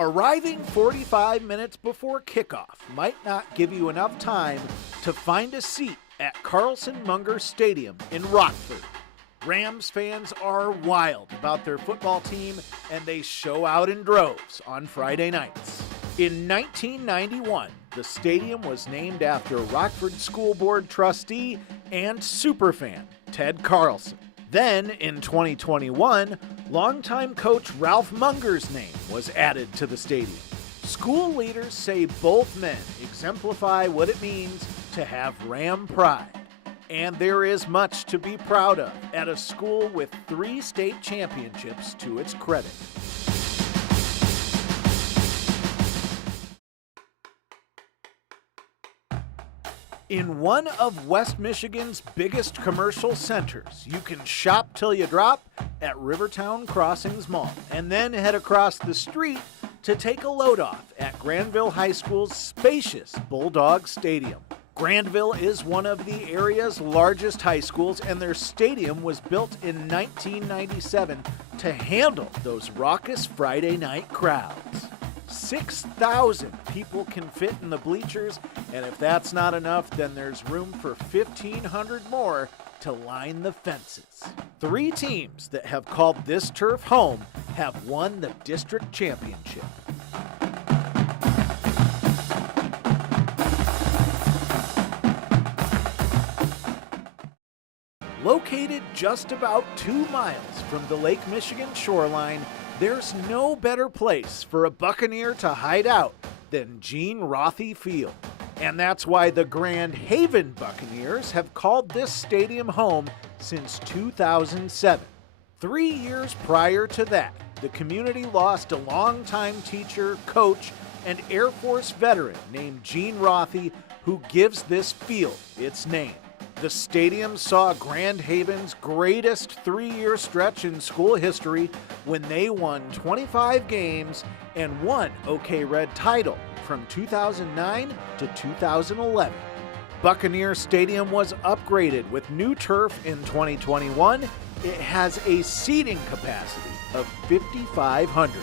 Arriving 45 minutes before kickoff might not give you enough time to find a seat at Carlson-Munger Stadium in Rockford. Rams fans are wild about their football team, and they show out in droves on Friday nights. In 1991, the stadium was named after Rockford School Board trustee and superfan Ted Carlson. Then, in 2021, longtime coach Ralph Munger's name was added to the stadium. School leaders say both men exemplify what it means to have Ram pride. And there is much to be proud of at a school with 3 state championships to its credit. In one of West Michigan's biggest commercial centers, you can shop till you drop at Rivertown Crossings Mall and then head across the street to take a load off at Granville High School's spacious Bulldog Stadium. Granville is one of the area's largest high schools, and their stadium was built in 1997 to handle those raucous Friday night crowds. 6,000 people can fit in the bleachers, and if that's not enough, then there's room for 1,500 more to line the fences. 3 teams that have called this turf home have won the district championship. Located just about 2 miles from the Lake Michigan shoreline, there's no better place for a Buccaneer to hide out than Gene Rothy Field. And that's why the Grand Haven Buccaneers have called this stadium home since 2007. 3 years prior to that, the community lost a longtime teacher, coach, and Air Force veteran named Gene Rothy, who gives this field its name. The stadium saw Grand Haven's greatest 3-year stretch in school history when they won 25 games and one OK Red title from 2009 to 2011. Buccaneer Stadium was upgraded with new turf in 2021. It has a seating capacity of 5,500.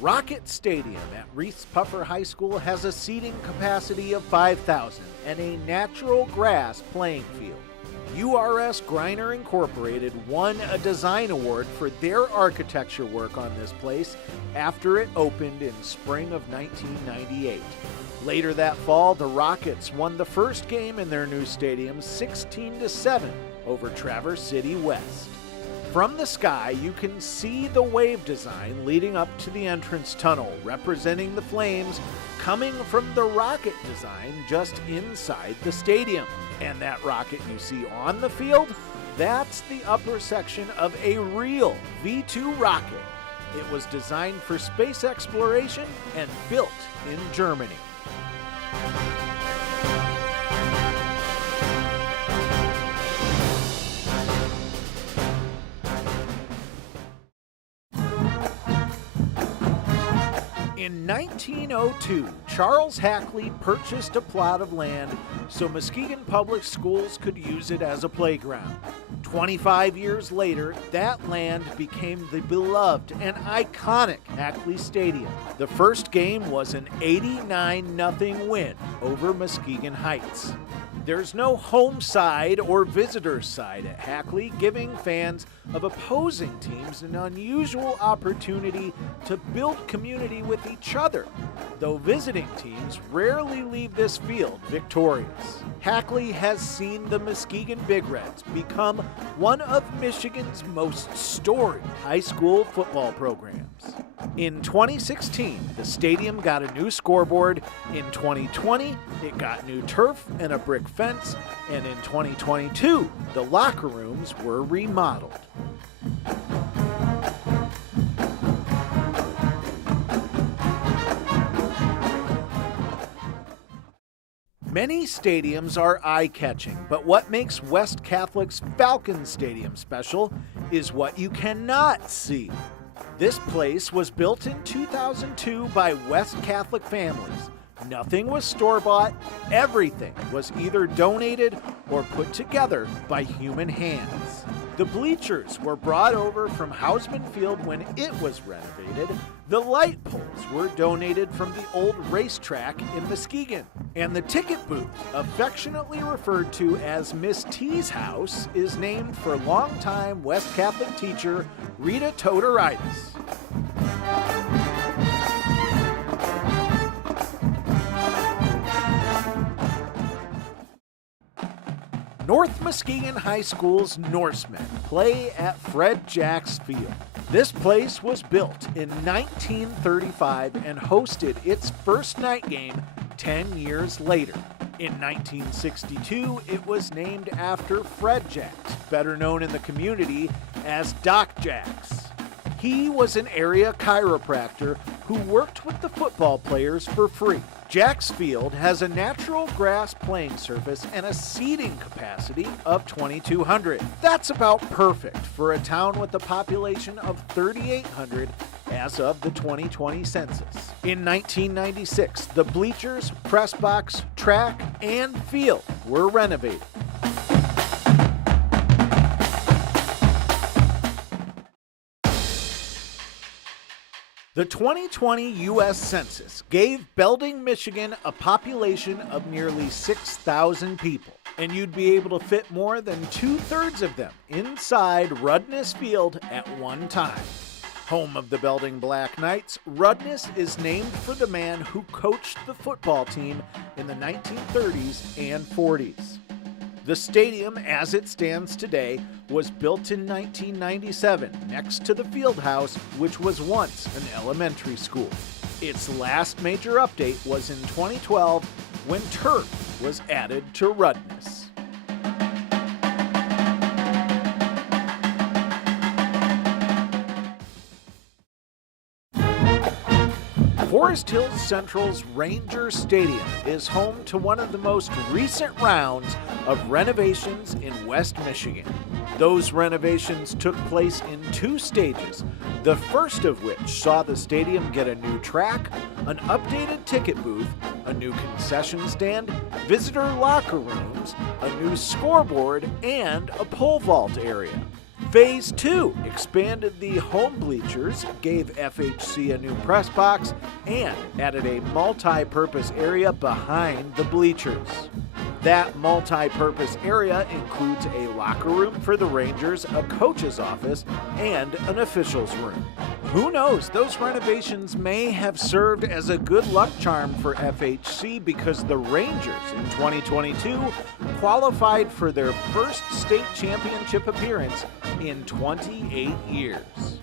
Rocket Stadium at Reese Puffer High School has a seating capacity of 5,000 and a natural grass playing field. URS Greiner Incorporated won a design award for their architecture work on this place after it opened in spring of 1998. Later that fall, the Rockets won the first game in their new stadium 16-7 over Traverse City West. From the sky, you can see the wave design leading up to the entrance tunnel, representing the flames coming from the rocket design just inside the stadium. And that rocket you see on the field, that's the upper section of a real V-2 rocket. It was designed for space exploration and built in Germany. In 1902, Charles Hackley purchased a plot of land so Muskegon Public Schools could use it as a playground. 25 years later, that land became the beloved and iconic Hackley Stadium. The first game was an 89-0 win over Muskegon Heights. There's no home side or visitor side at Hackley, giving fans of opposing teams an unusual opportunity to build community with each other, though visiting teams rarely leave this field victorious. Hackley has seen the Muskegon Big Reds become one of Michigan's most storied high school football programs. In 2016, the stadium got a new scoreboard. In 2020, it got new turf and a brick fence. And in 2022, the locker rooms were remodeled. Many stadiums are eye-catching, but what makes West Catholic's Falcon Stadium special is what you cannot see. This place was built in 2002 by West Catholic families, Nothing was store-bought. Everything was either donated or put together by human hands. The bleachers were brought over from Hausman Field when it was renovated. The light poles were donated from the old racetrack in Muskegon. And the ticket booth, affectionately referred to as Miss T's house, is named for longtime West Catholic teacher Rita Todoritis. North Muskegon High School's Norsemen play at Fred Jacks Field. This place was built in 1935 and hosted its first night game 10 years later. In 1962, it was named after Fred Jacks, better known in the community as Doc Jacks. He was an area chiropractor who worked with the football players for free. Jacks Field has a natural grass playing surface and a seating capacity of 2,200. That's about perfect for a town with a population of 3,800 as of the 2020 census. In 1996, the bleachers, press box, track, and field were renovated. The 2020 U.S. Census gave Belding, Michigan a population of nearly 6,000 people, and you'd be able to fit more than 2/3 of them inside Rudness Field at one time. Home of the Belding Black Knights, Rudness is named for the man who coached the football team in the 1930s and 40s. The stadium, as it stands today, was built in 1997 next to the field house, which was once an elementary school. Its last major update was in 2012 when turf was added to Rudness. Forest Hills Central's Ranger Stadium is home to one of the most recent rounds of renovations in West Michigan. Those renovations took place in 2 stages, the first of which saw the stadium get a new track, an updated ticket booth, a new concession stand, visitor locker rooms, a new scoreboard, and a pole vault area. Phase 2 expanded the home bleachers, gave FHC a new press box, and added a multi-purpose area behind the bleachers. That multi-purpose area includes a locker room for the Rangers, a coach's office, and an official's room. Who knows, those renovations may have served as a good luck charm for FHC because the Rangers in 2022 qualified for their first state championship appearance in 28 years.